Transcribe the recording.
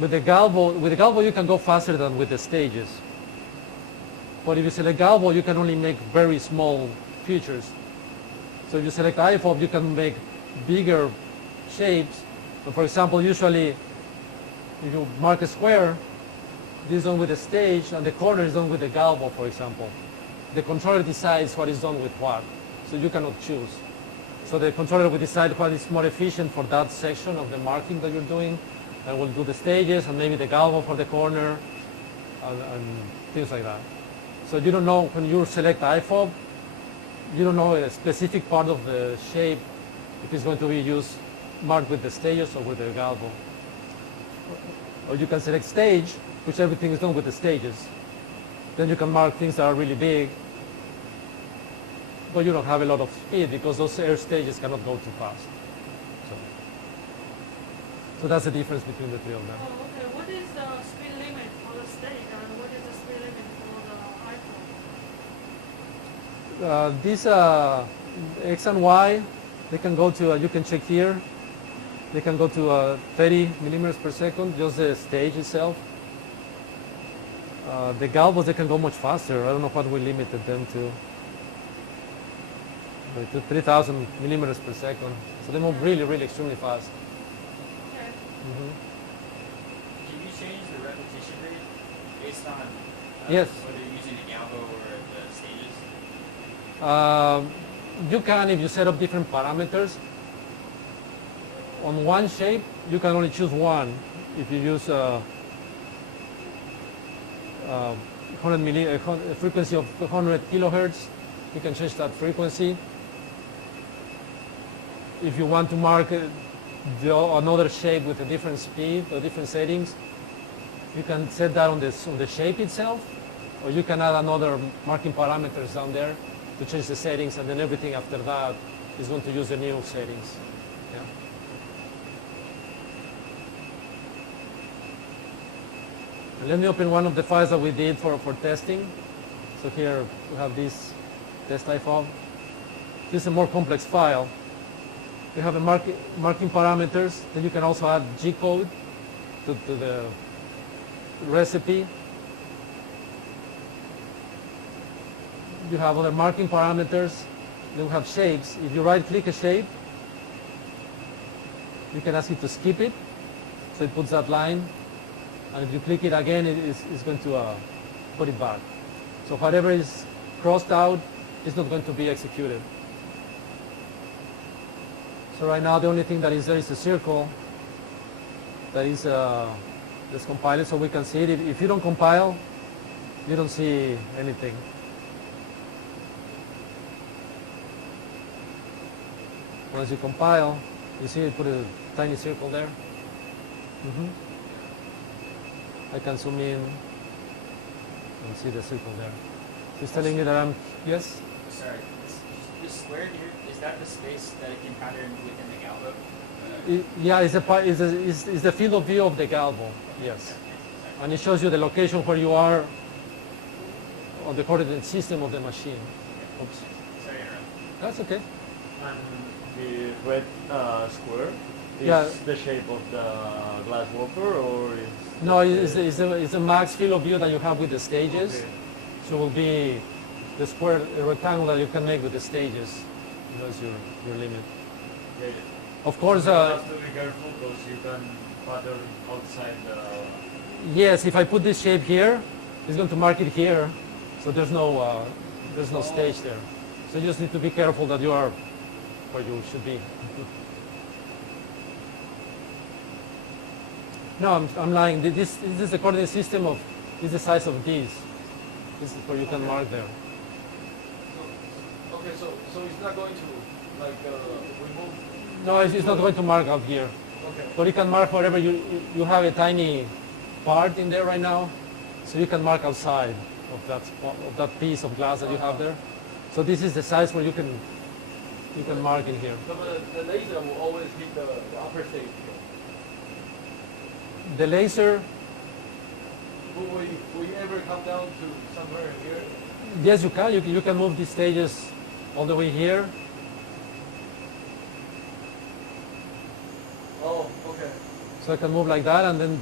with the galvo you can go faster than with the stages. But if you select galvo, you can only make very small features. So if you select IFOB, you can make bigger shapes. So for example, usually if you mark a square, this is done with the stage, and the corner is done with the galvo, for example. The controller decides what is done with what, so you cannot choose. So the controller will decide what is more efficient for that section of the marking that you're doing, and will do the stages and maybe the galvo for the corner and things like that. So you don't know, when you select IFOB, you don't know a specific part of the shape if it's going to be used marked with the stages or with the galvo. Or you can select stage, which everything is done with the stages. Then you can mark things that are really big, but you don't have a lot of speed because those air stages cannot go too fast. So that's the difference between the three of them. Oh, okay. What is the speed limit for the stage and what is the speed limit for the iPhone? These X and Y, they can go to, you can check here, they can go to 30 millimeters per second, just the stage itself. The galvos, they can go much faster. I don't know what we limited them to. 3,000 millimeters per second. So they move really, really extremely fast. Okay. Mm-hmm. Can you change the repetition rate based on Yes. whether you're using the galvo or the stages? You can, if you set up different parameters. On one shape, you can only choose one. If you use a frequency of 100 kilohertz, you can change that frequency. If you want to mark another shape with a different speed or different settings, you can set that on the shape itself, or you can add another marking parameters down there to change the settings, and then everything after that is going to use the new settings. Yeah. And let me open one of the files that we did for testing. So here we have this test IFOB. This is a more complex file. We have a marking parameters. Then you can also add G-code to the recipe. You have other marking parameters. Then we have shapes. If you right-click a shape, you can ask it to skip it. So it puts that line. And if you click it again, it's going to put it back. So whatever is crossed out is not going to be executed. So right now the only thing that is there is a circle that is let's compile it so we can see it. If you don't compile, you don't see anything. Once you compile, you see it put a tiny circle there. I can zoom in and see the circle there. It's telling me that I'm, yes? Sorry, this square here, is that the space that it can pattern within the galvo? Yeah, it's the field of view of the galvo, yes. And it shows you the location where you are on the coordinate system of the machine. Oops. Sorry to interrupt. That's okay. And the red square is the shape of the glass wafer, or is No, it's the max field of view that you have with the stages. Okay. So it will be the square rectangle that you can make with the stages. That's your limit. Okay. Of course, you have to be careful because you can pattern outside the. yes, if I put this shape here, it's going to mark it here. So there's no stage there. So you just need to be careful that you are where you should be. No, I'm lying. This is the coordinate system of, this is the size of these. This is where you can mark there. Okay, so it's not going to like remove. No, it's not going to mark out here. Okay. But you can mark wherever you have a tiny part in there right now. So you can mark outside of that piece of glass that you have there. So this is the size where you can mark in here. So the laser will always hit the upper stage. The laser, Will you ever come down to somewhere here? yes, you can. You can move these stages all the way here. Oh, okay. So I can move like that, and then